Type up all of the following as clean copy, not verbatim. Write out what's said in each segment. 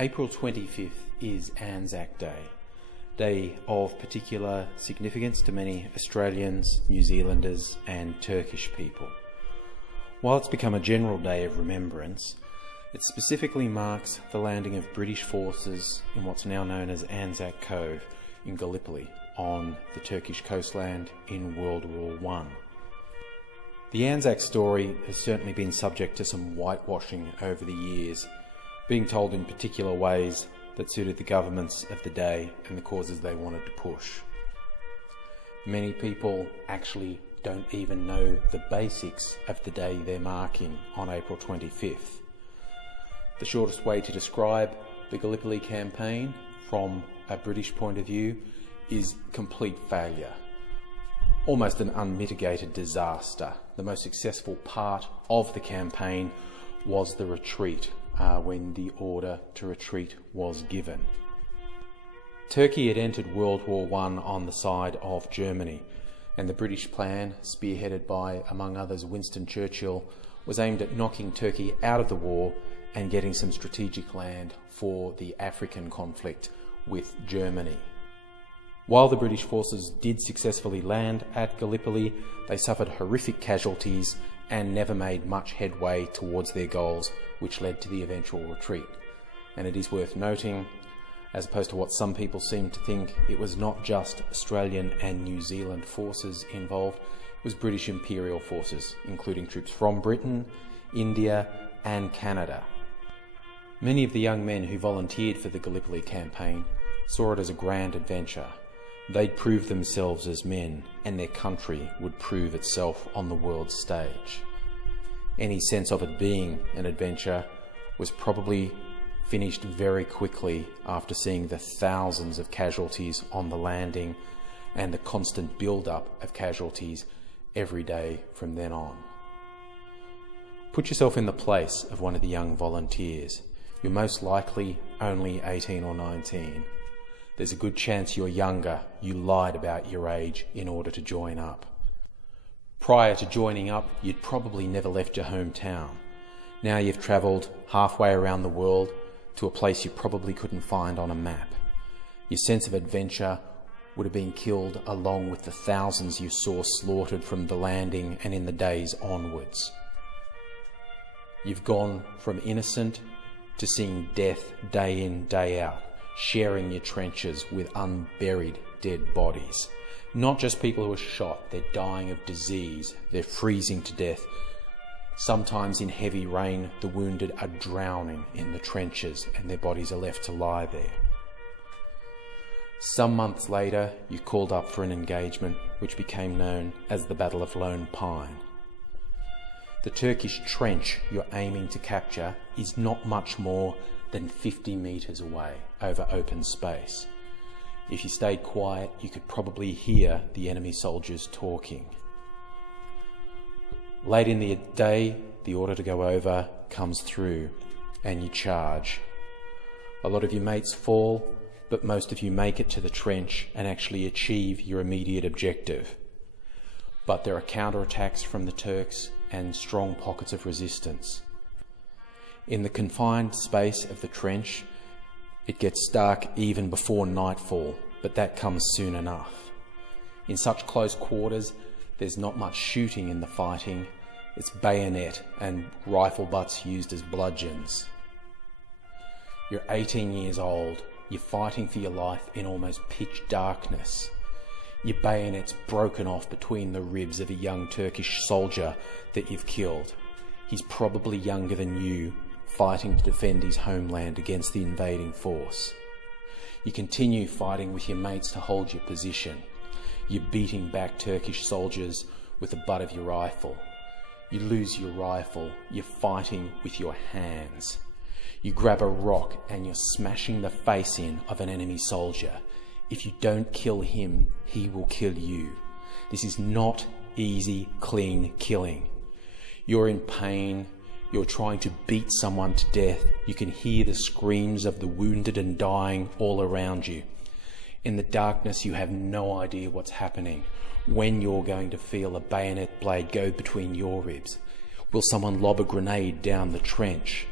April 25th is ANZAC Day of particular significance to many Australians, New Zealanders and Turkish people. While it's become a general day of remembrance, it specifically marks the landing of British forces in what's now known as ANZAC Cove in Gallipoli on the Turkish coastland in World War I. The ANZAC story has certainly been subject to some whitewashing over the years, being told in particular ways that suited the governments of the day and the causes they wanted to push. Many people actually don't even know the basics of the day they're marking on April 25th. The shortest way to describe the Gallipoli campaign from a British point of view is complete failure. Almost an unmitigated disaster. The most successful part of the campaign was the retreat, when the order to retreat was given. Turkey had entered World War I on the side of Germany, and the British plan, spearheaded by, among others, Winston Churchill, was aimed at knocking Turkey out of the war and getting some strategic land for the African conflict with Germany. While the British forces did successfully land at Gallipoli, they suffered horrific casualties and never made much headway towards their goals, which led to the eventual retreat. And it is worth noting, as opposed to what some people seem to think, it was not just Australian and New Zealand forces involved, it was British Imperial forces, including troops from Britain, India and Canada. Many of the young men who volunteered for the Gallipoli campaign saw it as a grand adventure. They'd prove themselves as men, and their country would prove itself on the world stage. Any sense of it being an adventure was probably finished very quickly after seeing the thousands of casualties on the landing and the constant build-up of casualties every day from then on. Put yourself in the place of one of the young volunteers. You're most likely only 18 or 19. There's a good chance you're younger. You lied about your age in order to join up. Prior to joining up, you'd probably never left your hometown. Now you've travelled halfway around the world to a place you probably couldn't find on a map. Your sense of adventure would have been killed along with the thousands you saw slaughtered from the landing and in the days onwards. You've gone from innocent to seeing death day in, day out, sharing your trenches with unburied dead bodies. Not just people who are shot, they're dying of disease, they're freezing to death. Sometimes in heavy rain, the wounded are drowning in the trenches and their bodies are left to lie there. Some months later, you called up for an engagement which became known as the Battle of Lone Pine. The Turkish trench you're aiming to capture is not much more than 50 metres away over open space. If you stayed quiet, you could probably hear the enemy soldiers talking. Late in the day, the order to go over comes through and you charge. A lot of your mates fall, but most of you make it to the trench and actually achieve your immediate objective. But there are counterattacks from the Turks and strong pockets of resistance. In the confined space of the trench, it gets dark even before nightfall, but that comes soon enough. In such close quarters, there's not much shooting in the fighting. It's bayonet and rifle butts used as bludgeons. You're 18 years old. You're fighting for your life in almost pitch darkness. Your bayonet's broken off between the ribs of a young Turkish soldier that you've killed. He's probably younger than you, fighting to defend his homeland against the invading force. You continue fighting with your mates to hold your position. You're beating back Turkish soldiers with the butt of your rifle. You lose your rifle. You're fighting with your hands. You grab a rock and you're smashing the face in of an enemy soldier. If you don't kill him, he will kill you. This is not easy, clean killing. You're in pain. You're trying to beat someone to death. You can hear the screams of the wounded and dying all around you. In the darkness, you have no idea what's happening, when you're going to feel a bayonet blade go between your ribs. Will someone lob a grenade down the trench?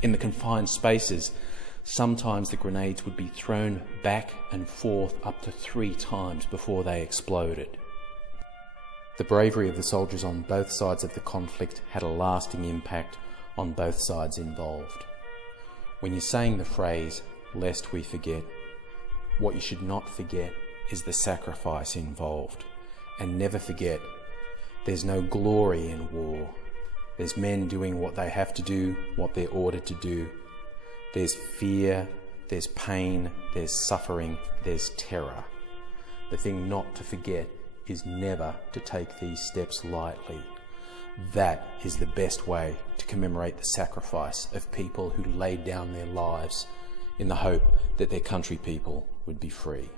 In the confined spaces, Sometimes the grenades would be thrown back and forth up to 3 times before they exploded. The bravery of the soldiers on both sides of the conflict had a lasting impact on both sides involved. When you're saying the phrase, "lest we forget," what you should not forget is the sacrifice involved. And never forget, there's no glory in war. There's men doing what they have to do, what they're ordered to do. There's fear, there's pain, there's suffering, there's terror. The thing not to forget is never to take these steps lightly. That is the best way to commemorate the sacrifice of people who laid down their lives in the hope that their country people would be free.